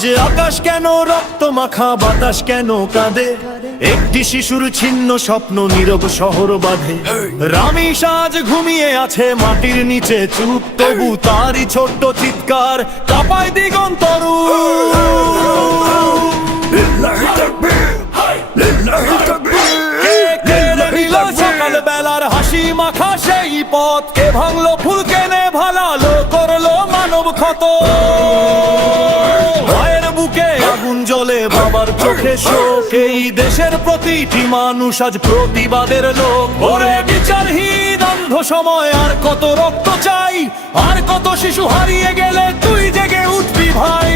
আজ আকাশ কেন রক্ত মাখা, বাতাস কেন কাঁদে? একটি শিশুর ছিন্ন স্বপ্ন নীরব শহর বাঁধে। রামিস আজ ঘুমিয়ে আছে মাটির নিচে চুপ, তবু তারই ছোট্ট চিৎকার কাঁপায় দিগন্তরু। সকাল বেলার হাসি মাখা সেই পথ, কে ভাঙলো ফুল কেনে ভালালো, করলো মানব ক্ষত। মায়ের বুকে আগুন জ্বলে, বাবার চোখে শোক, এই দেশের প্রতিটি মানুষ আজ প্রতিবাদের লোক। ওরে বিচারহীন অন্ধ সময়, আর কত রক্ত চাই, আর কত শিশু হারিয়ে গেলে তুই জেগে উঠবি ভাই।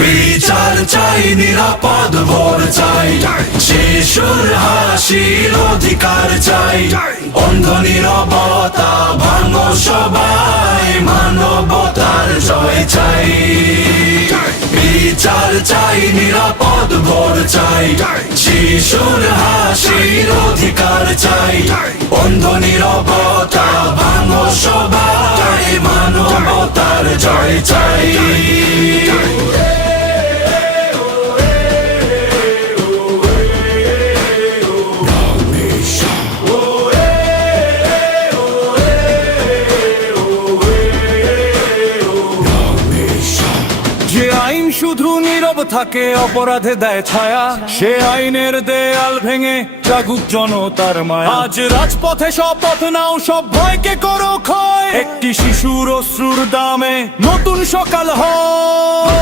বিচার চাই, নিরাপদ ভোর চাই, শিশুর হাসির অধিকার চাই। অন্ধ নীরবতা ভাঙো সবাই, মানবতার জয় চাই। বিচার চাই, নিরাপদ ভোর চাই, শিশুর হাসির অধিকার চাই। অন্ধ নীরবতা ভাঙো সবাই, মানবতার জয় চাই। যে আইন শুধু নীরব থাকে, অপরাধে দেয় ছায়া, সে আইনের দেয়াল ভেঙে জাগুক জনতার মায়া। আজ রাজপথে শপথ নাও, সব ভয়কে করো ক্ষয়, একটি শিশুর অশ্রুর দামে নতুন সকাল হয়।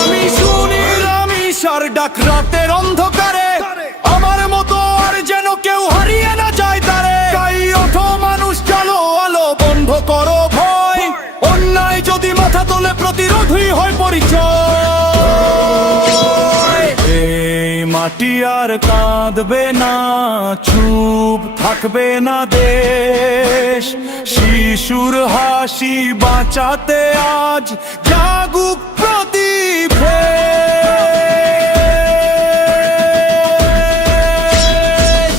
আমি শুনি রামিসার ডাক রাতের অন্ধকারে, আমার মতো আর যেন কেউ হারিয়ে না যায় তারে। তাই ওঠো মানুষ, চলো আলো বন্ধ করো ভয়, অন্যায় যদি মাথা তোলে প্রতিরোধই হয় পরিচয়। এই মাটি আর কাঁদবে না, চুপ থাকবে না দেশ, শিশুর হাসি বাঁচাতে আজ জাগুক প্রদীপ।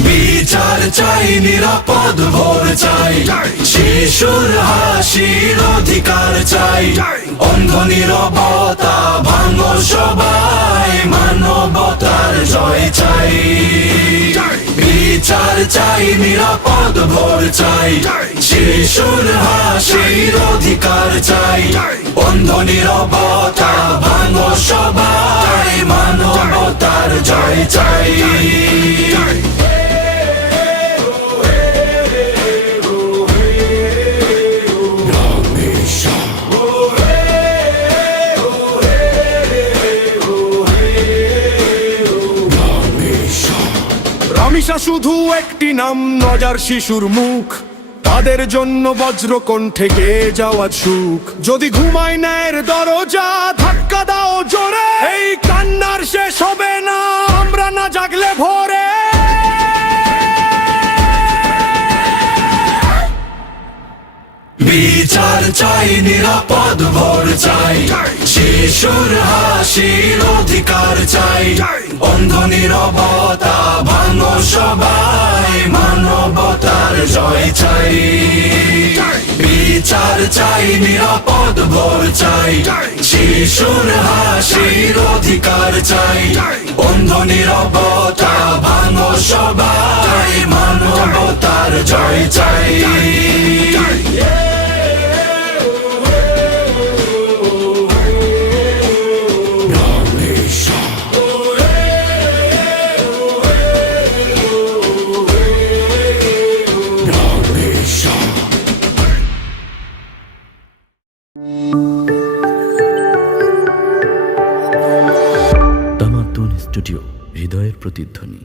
বিচার চাই, নিরাপদ ভোর চাই, শিশুর হাসির অধিকার চাই। অন্ধ নীরবতা ভাঙো সবাই, মানবতার জয় চাই। বিচার চাই, নিরাপদ ভোর চাই, শিশুর হাসির অধিকার চাই। অন্ধ নীরবতা ভাঙো সবাই, মানবতার জয় চাই। রামিসা শুধু একটি নাম, নজার শিশুর মুখ, তাদের জন্য বজ্র কণ্ঠে গেয়ে যাওয়া সুখ। যদি ঘুমায় ন্যায়ের দরজা, ধাক্কা দাও জোরে, এই কান্নার শেষ হবে না আমরা না জাগলে ভোরে। বিচার চাই, নিরাপদ ভোর চাই, শিশুর হাসির অধিকার চাই। অন্ধ নীরবতা ভাঙো সবাই, মানবতার জয় চাই। বিচার চাই, নিরাপদ ভোর চাই, শিশুর হাসির অধিকার চাই। অন্ধ নীরবতা ভাঙো সবাই, মানবতার জয় চাই। তামাদ্দুন স্টুডিও, হৃদয়ের প্রতিধ্বনি।